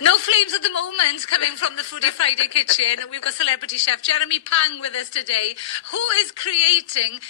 No flames at the moment coming from the Foodie Friday kitchen. We've got celebrity chef Jeremy Pang with us today, who is creating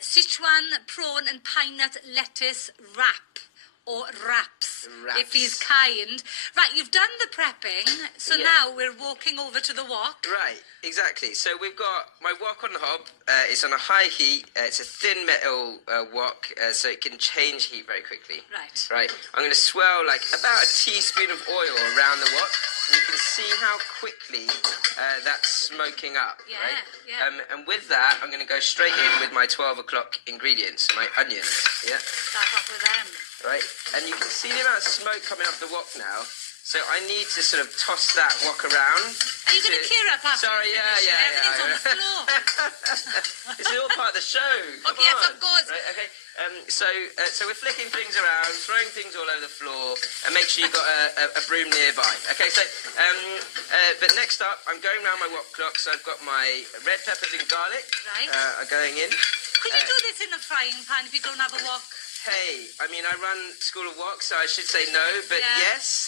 Sichuan prawn and pine nut lettuce wrap. Or wraps, if he's kind. Right, you've done the prepping, so now we're walking over to the wok. Right, exactly. So we've got my wok on the hob. It's on a high heat. It's a thin metal wok, so it can change heat very quickly. Right. Right. I'm going to swirl like about a teaspoon of oil around the wok. And you can see how quickly that's smoking up. Yeah, right? yeah. And with that, I'm going to go straight in with my 12 o'clock ingredients, my onions. Yeah. Start off with them. Right, and you can see the amount of smoke coming up the wok now. So I need to sort of toss that wok around. Are you going to clear up after? Sorry, yeah. Everything's on the floor. This is all part of the show. Come yes, on. of course. Right, okay. So we're flicking things around, throwing things all over the floor, and make sure you've got a broom nearby. Okay, so but next up, I'm going around my wok clock. So I've got my red peppers and garlic. Right. Are going in. Could you do this in a frying pan if you don't have a wok? Hey, I mean, I run School of Wok, so I should say no, but yes,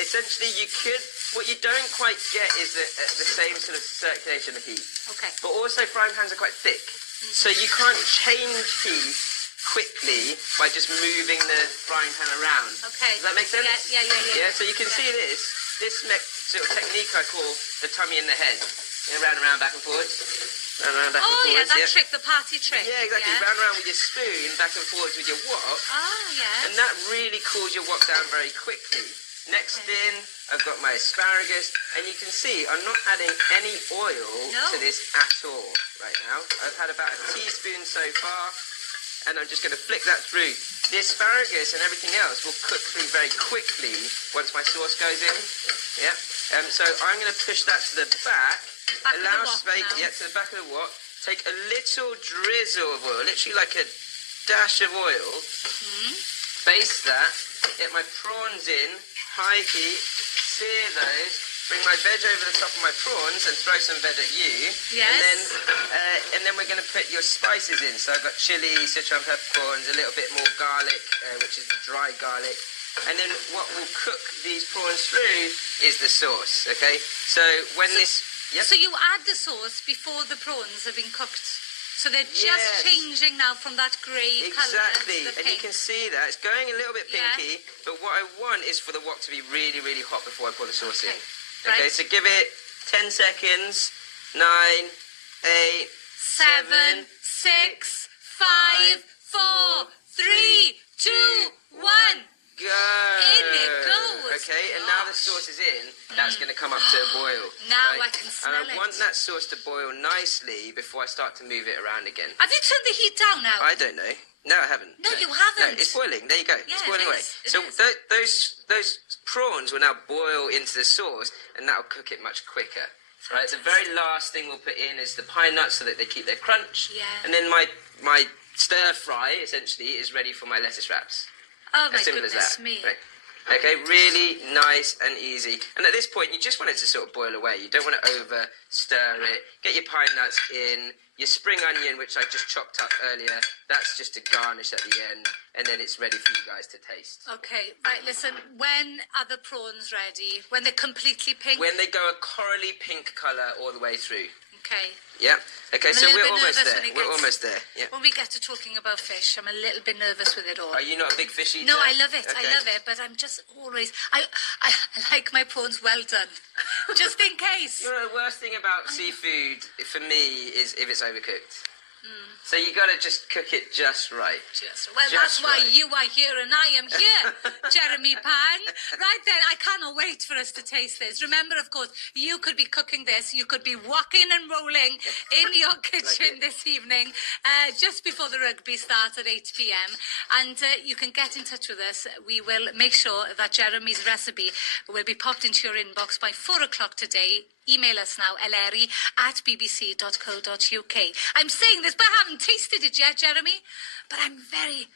essentially you could. What you don't quite get is the same sort of circulation of heat. Okay. But also frying pans are quite thick, so you can't change heat quickly by just moving the frying pan around. Okay. Does that make sense? Yeah. Yeah, so you can see this sort of technique I call the tummy in the head. Round and round, back and forwards. Round and round, back and forwards. Yeah, that trick, the party trick. Yeah, exactly. Round and round with your spoon, back and forwards with your wok. Oh, yeah. And that really cools your wok down very quickly. Next in, I've got my asparagus. And you can see I'm not adding any oil to this at all right now. I've had about a teaspoon so far. And I'm just going to flick that through. The asparagus and everything else will cook through very quickly once my sauce goes in. Yeah. So I'm going to push that to the back. Allow space, to the back of the wok. Take a little drizzle of oil, literally like a dash of oil. Baste that. Get my prawns in, high heat. Sear those. Bring my veg over the top of my prawns and throw some veg at you. Yes. And then we're going to put your spices in. So I've got chili, Sichuan peppercorns, a little bit more garlic, which is the dry garlic. And then what will cook these prawns through is the sauce, okay? So when So you add the sauce before the prawns have been cooked? So they're just changing now from that grey colour to the pink. And you can see that. It's going a little bit pinky, but what I want is for the wok to be really, really hot before I pour the sauce in. Okay, so give it 10 seconds. 9, 8, 7, 6, 5, 4, 3, 2, 1. Go! In it goes! Okay, and now the sauce is in, that's going to come up to a boil. Now I can smell it. And I want that sauce to boil nicely before I start to move it around again. Have you turned the heat down now? I don't know. No, I haven't. No, you haven't. No, it's boiling. There you go. Yeah, it's boiling away. So those prawns will now boil into the sauce, and that will cook it much quicker. Right. The very last thing we'll put in is the pine nuts so that they keep their crunch. Yeah. And then my stir fry essentially is ready for my lettuce wraps. Oh my goodness me. Right. Okay, really nice and easy. And at this point, you just want it to sort of boil away. You don't want to over stir it. Get your pine nuts in, your spring onion, which I just chopped up earlier. That's just to garnish at the end, and then it's ready for you guys to taste. Okay, right, listen, when are the prawns ready? When they're completely pink? When they go a corally pink colour all the way through. Okay. Yeah. Okay, so we're almost there. We're almost there. Yeah. When we get to talking about fish, I'm a little bit nervous with it all. Are you not a big fish eater? No, I love it. Okay. I love it, but I'm just always... I like my prawns well done, just in case. You know, the worst thing about seafood, for me, is if it's overcooked. So you got to just cook it just right. That's why you are here and I am here, Jeremy Pang. Right then, I cannot wait for us to taste this. Remember, of course, you could be cooking this. You could be walking and rolling in your kitchen this evening, just before the rugby starts at 8 p.m. And you can get in touch with us. We will make sure that Jeremy's recipe will be popped into your inbox by 4 o'clock today. Email us now, eleri@bbc.co.uk. I'm saying this, but I haven't tasted it yet, Jeremy. But I'm very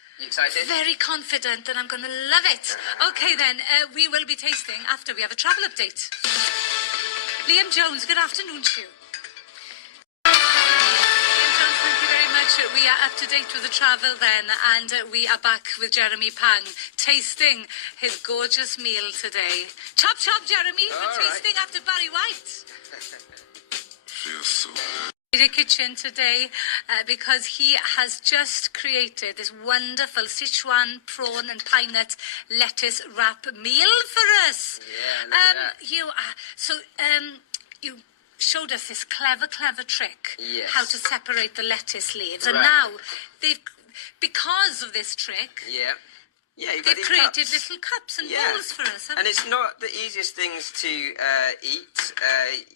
confident that I'm going to love it. Okay, then, we will be tasting after we have a travel update. Liam Jones, good afternoon to you. Liam Jones, thank you very much. We Yeah, up to date with the travel then, and we are back with Jeremy Pang, tasting his gorgeous meal today. Chop chop, Jeremy, for tasting after Barry White. Feels so good. The kitchen today because he has just created this wonderful Sichuan prawn and pine nut lettuce wrap meal for us. Yeah, look at that. You showed us this clever trick, Yes. how to separate the lettuce leaves, and Right. now because of this trick, Yeah. Yeah, you've got they've these created cups. little cups and Yeah. bowls for us. And it's not the easiest things to eat.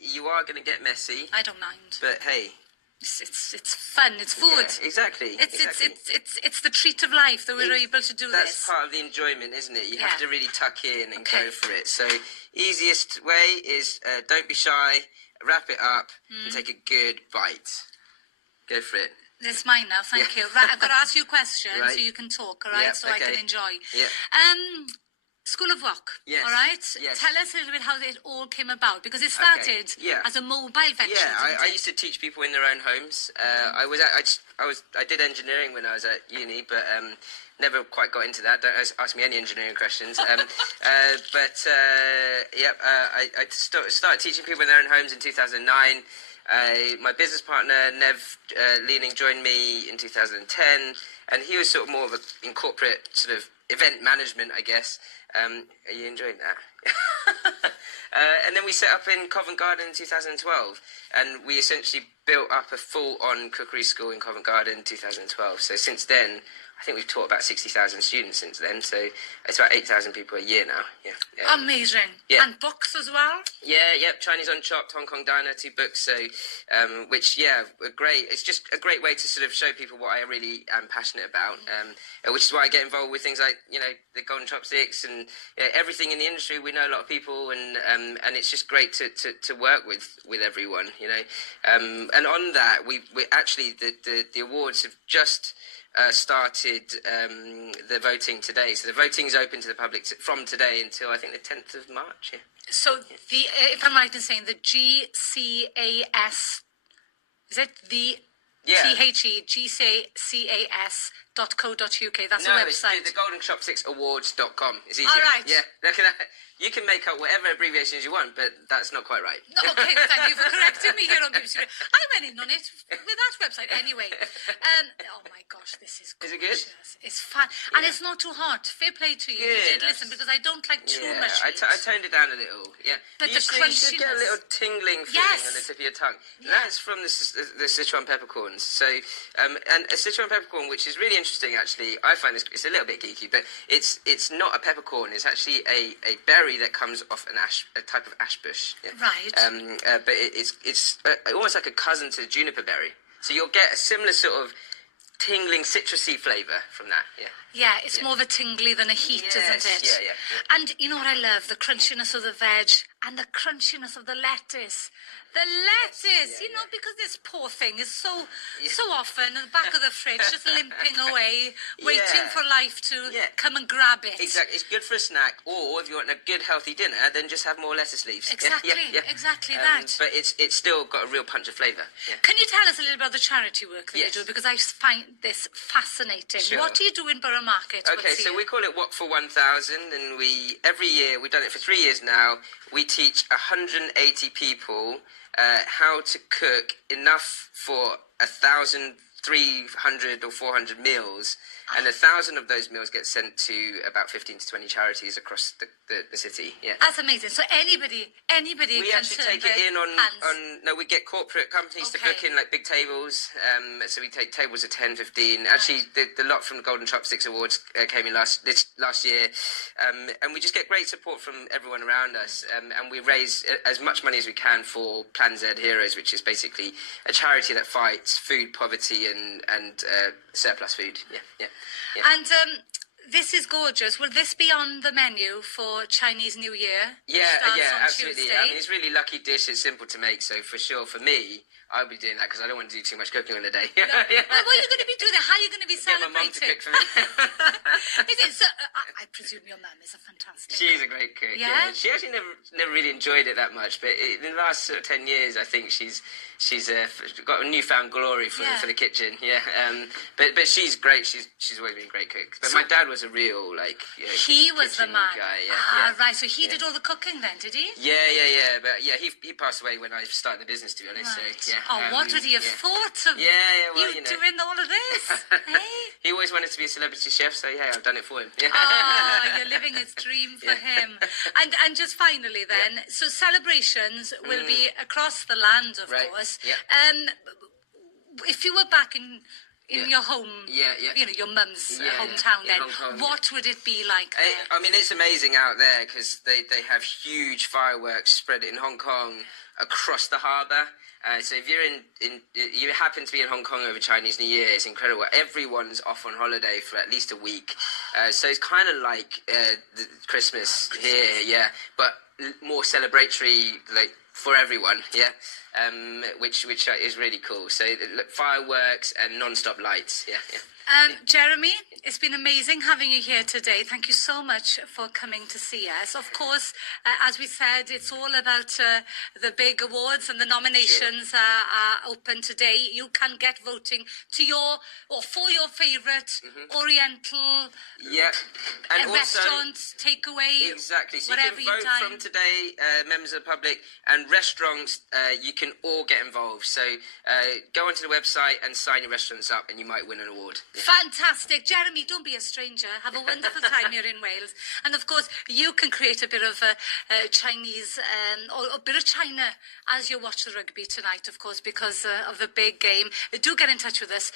You are going to get messy, I don't mind. but hey. It's fun. It's food. Yeah, exactly. It's the treat of life that we're able to do That's this. part of the enjoyment, isn't it? You have Yeah. to really tuck in and Okay. go for it. So, easiest way is don't be shy, wrap it up, and take a good bite. Go for it. It's mine now, thank you. Right, I've got to ask you a question so Right. you can talk, all right? Yeah, so I okay. can enjoy. Yeah. School of Wok, Yes, all right? yes. Tell us a little bit how it all came about, because it started yeah. as a mobile venture, Yeah, didn't I it? used to teach people in their own homes. I did engineering when I was at uni, but never quite got into that. Don't ask me any engineering questions. I started teaching people in their own homes in 2009. My business partner Nev Leaning joined me in 2010, and he was sort of more of in corporate sort of event management, I guess. Are you enjoying that? And then we set up in Covent Garden in 2012, and we essentially built up a full-on cookery school in Covent Garden in 2012. So since then, I think we've taught about 60,000 students since then. So it's about 8,000 people a year now. Yeah. Amazing. Yeah. And books as well? Yeah, Chinese Unchopped, Hong Kong Diner, 2 books. So, which are great. It's just a great way to sort of show people what I really am passionate about. Which is why I get involved with things like the Golden Chopsticks and everything in the industry. We know a lot of people, and it's just great to work with everyone. And on that, we actually the awards have just started the voting today. So the voting is open to the public from today until I think the 10th of March. Yeah. So, if I'm right in saying, the GCAS, is it the THEGCAS.co.uk? That's the website. It's the Golden Chopsticks Awards.com. It's easier. All right. Yeah. Look at that. You can make up whatever abbreviations you want, but that's not quite right. No, okay, thank you for correcting me here on BBC. I went in on it with that website anyway. Oh my gosh, this is gorgeous. Is it good? It's fun. And it's not too hot. Fair play to you. You Good, did listen, because I don't like too much I heat. toned it down a little. Yeah. But you the should get a little tingling feeling Yes. on the tip of your tongue. Yeah. That's from the Sichuan peppercorns. So, and a Sichuan peppercorn, which is really interesting actually. I find it's a little bit geeky, but it's not a peppercorn. It's actually a berry that comes off a type of ash bush. Yeah. Right. But it's almost like a cousin to the juniper berry. So you'll get a similar sort of tingling citrusy flavour from that. Yeah. Yeah, it's more of a tingly than a heat, isn't it? Yeah. And you know what I love? The crunchiness of the veg and the crunchiness of the lettuce. The lettuce, because this poor thing is so often in the back of the fridge, just limping away, waiting for life to come and grab it. Exactly. It's good for a snack, or if you want a good healthy dinner, then just have more lettuce leaves. Exactly, exactly that. But it's still got a real punch of flavour. Yeah. Can you tell us a little about the charity work that you do? Because I find this fascinating. Sure. What do you do in Borough Market? Okay, so we call it Wok for 1,000, and every year, we've done it for 3 years now, we teach 180 people how to cook enough for 1,300 or 400 meals, and 1,000 of those meals get sent to about 15 to 20 charities across the city. Yeah. That's amazing. So anybody We can actually turn take it their in hands. we get corporate companies to book in like big tables. So we take tables of 10, 15. Actually, the lot from the Golden Chopsticks Awards came in last year. And we just get great support from everyone around us. And we raise as much money as we can for Plan Z Heroes, which is basically a charity that fights food poverty and surplus food. Yeah. And this is gorgeous. Will this be on the menu for Chinese New Year? Yeah, Starts on absolutely. Tuesday. I mean, it's a really lucky dish. It's simple to make, so for sure, for me, I'll be doing that because I don't want to do too much cooking on the day. Well, what are you going to be doing? How are you going to be Get my mum to celebrating? cook for me. Is it? So, I presume your mum is a fantastic. She's a great cook. Yeah? She actually never really enjoyed it that much, but in the last sort of 10 years, I think she's she's got a newfound glory for the kitchen. Yeah, but she's great. She's always been a great cook. But my dad was a real he was the man. Guy, right. So he did all the cooking then, did he? Yeah. But he passed away when I started the business, to be honest. Right. So, yeah. Oh, what would he have thought of well, you doing all of this? Hey? He always wanted to be a celebrity chef, so yeah, I've done it for him. Yeah. Oh, you're living his dream for him. And just finally then, so celebrations will be across the land, of course. Yeah. If you were back in your home, you know, your mum's hometown then, what would it be like there? I mean, it's amazing out there because they have huge fireworks spread in Hong Kong across the harbour. So if you happen to be in Hong Kong over Chinese New Year, it's incredible. Everyone's off on holiday for at least a week. So it's kind of like the Christmas here, but more celebratory, like for everyone, which is really cool. So fireworks and non-stop lights, Jeremy, it's been amazing having you here today. Thank you so much for coming to see us. Of course, as we said, it's all about the big awards, and the nominations are open today. You can get voting for your favourite Oriental and restaurant, takeaway, exactly. So whatever you can vote from today, members of the public, and restaurants. You can all get involved. So go onto the website and sign your restaurants up, and you might win an award. Fantastic. Jeremy, don't be a stranger. Have a wonderful time here in Wales. And of course, you can create a bit of Chinese, or a bit of China as you watch the rugby tonight, of course, because of the big game. Do get in touch with us.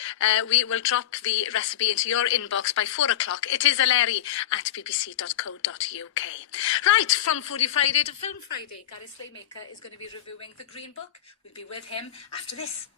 We will drop the recipe into your inbox by 4 o'clock. It is eleri@bbc.co.uk. Right, from Foodie Friday to Film Friday, Gareth Slaymaker is going to be reviewing The Green Book. We'll be with him after this.